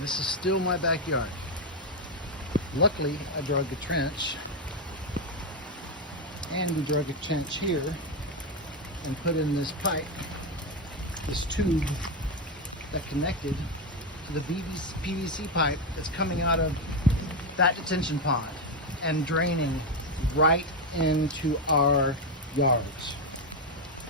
And this is still my backyard. Luckily, I dug a trench, and we dug a trench here and put in this pipe, this tube that connected to the PVC pipe that's coming out of that detention pond and draining right into our yards.